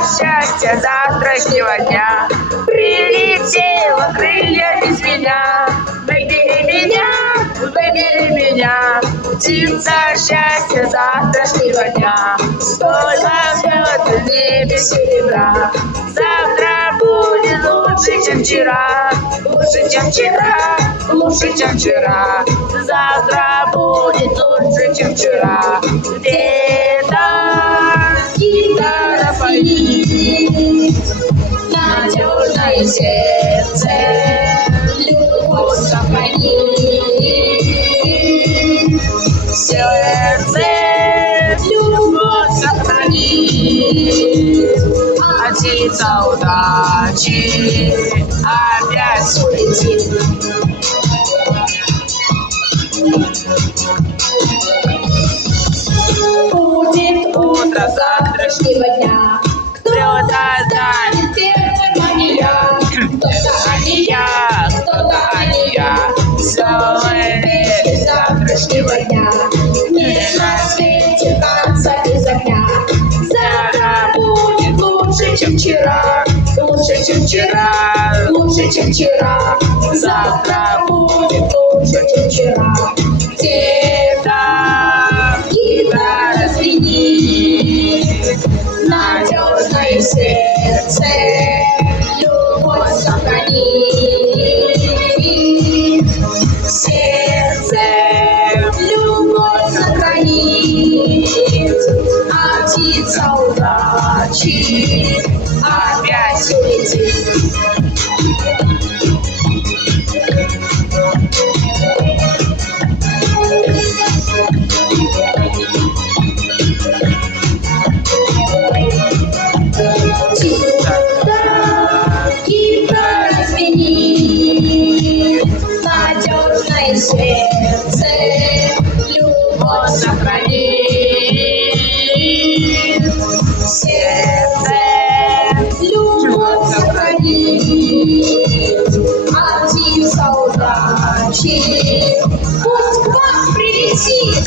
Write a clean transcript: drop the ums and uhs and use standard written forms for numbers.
счастья завтрашнего дня. Прилетела крылья без меня. Выбери меня, птица счастья завтрашнего дня. Столько звезд в небе серебра. Завтра будет лучше, чем вчера. Лучше, чем вчера, лучше, чем вчера. Завтра будет лучше, чем вчера. Где-то гитара поет, надежное сердце любовь сохранит. Сердце любовь сохранит. А птица удачи опять улетит. Будет утро завтрашнего дня. Кто-то станет первым, а не я. Кто-то, а не я. Снова вечер завтрашнего дня. Не на свете танца без огня. Завтра будет лучше, чем вчера. Лучше, чем вчера. Лучше, чем вчера. Завтра будет лучше, чем вчера. Где-то гитара звенит. Надежное сердце любовь сохранит. Сердце любовь сохранит. А птица удачи опять улетит. Надежное сердце любовь сохранит. Сердце любовь сохранит. А птица удачи пусть к вам прилетит.